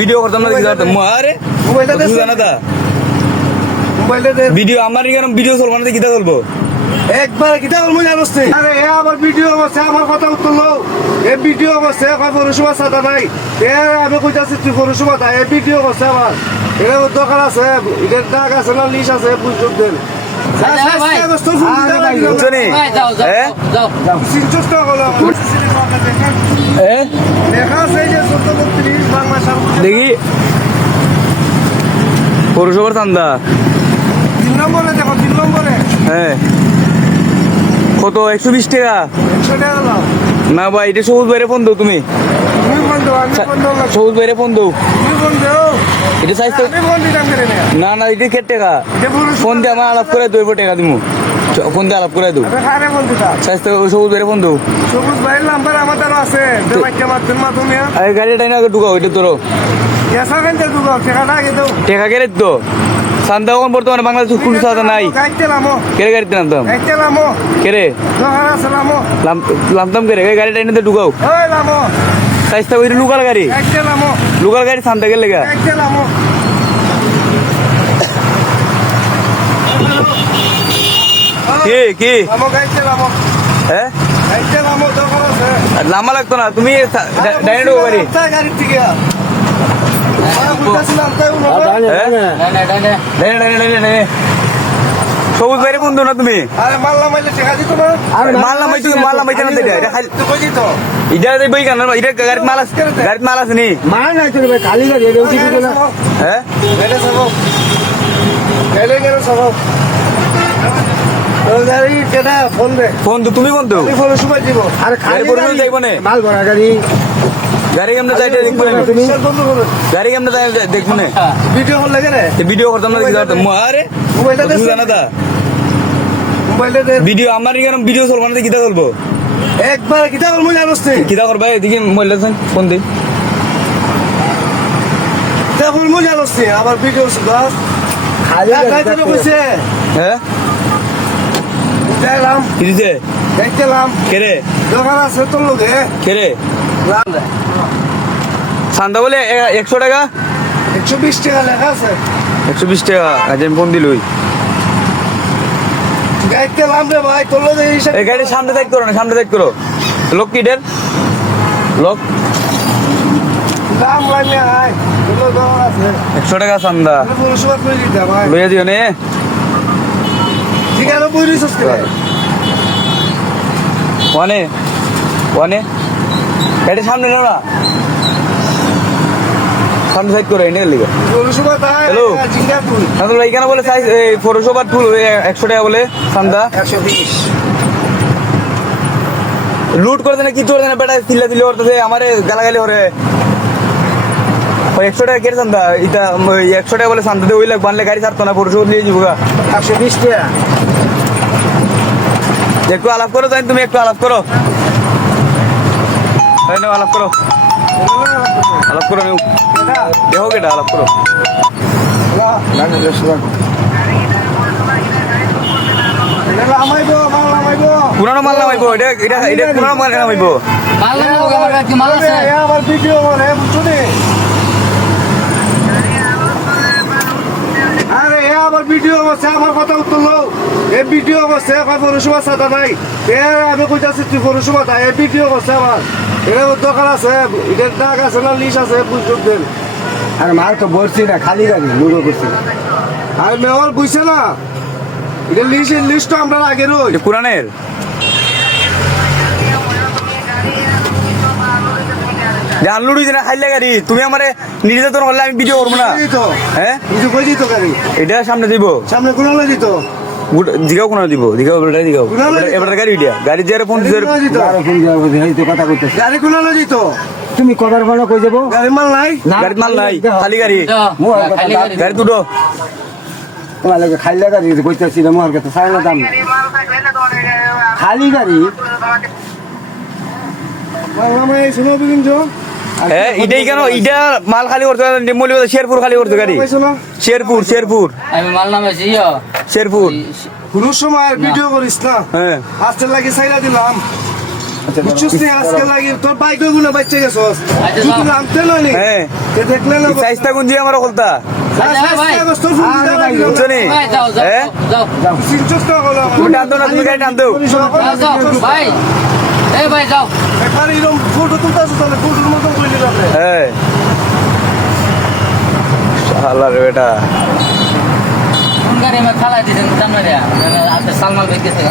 video করতাম না আরে ভিডিও আমার ভিডিও চলবো না কিতা চলবো একবার কিতা বলবো জানোস তুই আরে এ আমার ভিডিও অবস্থা আমার কথা উত্তরলো এ ভিডিও অবস্থা কয় পৌরসভা সাদা নাই এ আমি কইতাছি তুই পৌরসভা দা এ ভিডিও অবস্থা আমার এর দরকার আছে এর দাগ আছে না লিশ আছে বুঝুক দেন দেখি পৌরসভার চান্দা 3 নম্বরে দেখো 3 নম্বরে হ্যাঁ কত 120 টাকা 100 টাকা দাও না ভাই এটা সবুজ বাইরে ফোন দাও তুমি সবুজ বাইরে ফোন দাও এটা সাইজ না না এটা কে টাকা ফোন দিয়ে আমার আলাপ করে দেবো টাকা দিমু ফোন দিয়ে আলাপ করে দেবো সাইজ সবুজ বাইরে ফোন দাও সবুজ ভাইয়ের নাম্বার আমাদের আছে গাড়িটা না ঢুকাও এটা তোর টাকা কেড়ে তো সান্দা এখন বর্তমানে বাংলাদেশ কোন সাদা নাই কেড়ে গাড়িতে নামতাম কেড়ে নামতাম কেড়ে গাড়িটা এনে ঢুকাও সাইজটা ওই লোকাল গাড়ি সান্দা গেলে গা কি হ্যাঁ লাম্বা লাগতো না তুমি ডাইরেক্ট গাড়ি সবুজ বাইরে বন্ধু না তুমি মাল্লা মাইতে না এটা বই কেন এটা গাড়িতে মাল আছে নি হ্যাঁ ফোন তো তুমি ফোন তো মাল ভরা গাড়ি গাড়ি আমরা যাই দেখবো না তুমি গাড়ি আমরা যাই দেখবো না ভিডিও করলে ভিডিও করতাম না আরে জানা দা ভিডিও আমার ভিডিও চলবো না কিতা চলবো একবার কিতা বলবো জানোস তুই কিতা করবা এদিকে মোবাইল ফোন দিই কিতা বলবো জানোস তুই আমার ভিডিও বাস হ্যাঁ দেখলাম কি দিছে দেখলাম কেরে দোকান আছে তোর লোকে কেরে চান্দা বলে 100 টাকা 120 টাকা লেখা আছে 120 টাকা আজ আমি ফোন দিলই দেখলাম রে ভাই তোর লোকে এই গাড়ি সামনে সাইড করো না সামনে সাইড করো লোক কি ডের লোক দাম লাগলে আয় তোর দোকান আছে 100 টাকা চান্দা পৌরসভা করে দিতে ভাই লইয়া দিও নে ঠিক আছে বইরিস কে ওয়ানে গাড়ি সামনে নাও না সামনে সাইড করে এনে লিগা পৌরসভা তাই হ্যালো জিঙ্গাপুর তাহলে ভাই কেন বলে সাইজ এই পৌরসভার টুল 100 টাকা বলে চান্দা 120 লুট করে দেনা কি তোর দেনা বেটা চিল্লা দিলে করতেছে আমারে গালাগালি করে ওই 100 টাকা কেটে চান্দা এটা 100 টাকা বলে চান্দা দে ওই লাগ বানলে গাড়ি ছাড়তো না পৌরসভা নিয়ে যাবো 120 টাকা একটু আলাপ করো তাই তুমি একটু আলাপ করো আলাপ করো নিউ দেখো কেটা আলাপ করো পুরানো মাল নামাইবো এটা পুরানো মাল নামাইবো আমার ভিডিও মানে বুঝছো নি আরে এ আমার ভিডিও অবস্থা আমার কথা উত্তরলো এ ভিডিও অবস্থা কয় পৌরসভা সাদা নাই এ আমি কইতাছি তুই পৌরসভা দা এ ভিডিও অবস্থা আমার এর দরকার আছে এর দাগ আছে না লিশ আছে বুঝুক দেন আরে মার তো বলছি না খালি গাড়ি লুডো করছি আর মেয়র বুঝছে না এটা লিস্ট আমরা আগে রই পুরানের জানলু না খাইলে গাড়ি তুমি আমার নির্যাতন করলে আমি ভিডিও করবো না হ্যাঁ এটা সামনে দিব সামনে কোন দিত জিগাও কোন দিব জিগাও জিগাও এবার গাড়ি দিয়া গাড়ি যে ফোন কথা কইতেছি গাড়ি কোন দিত তুমি কবার বানো কই যাবো গাড়ি মাল নাই খালি গাড়ি গাড়ি দুটো তোমার লাগে খাইলে গাড়ি কইতেছি না মোর কাছে সাইনা দাম খালি গাড়ি শুনো বিপিন এটাই কেন এটা মাল খালি করতে শেরপুর খালি করতে গাড়ি শেরপুর আমি মাল নামাইছি শেরপুর কোন সময় ভিডিও করিস না হ্যাঁ আজকে লাগে সাইরা দিলাম বুঝছিস নি আজকে লাগি তোর বাইক গুলো বাচ্চা গেছস তুই নামতে নইলি হ্যাঁ তে দেখলে না সাইজটা কোন দিয়ে আমার বলতা বুঝছো নি হ্যাঁ সিনচস তো হলো তুমি টানতো না তুমি গাড়ি টানতো ভাই এই ভাই যাও একবার এরকম ফটো তুলতাছ তাহলে ফটোর মতো কইলি আপনি হ্যাঁ শালা রে বেটা কোন গাড়ি মে খালাই দিছেন জানো রে আপনি সালমান ভাই গেছে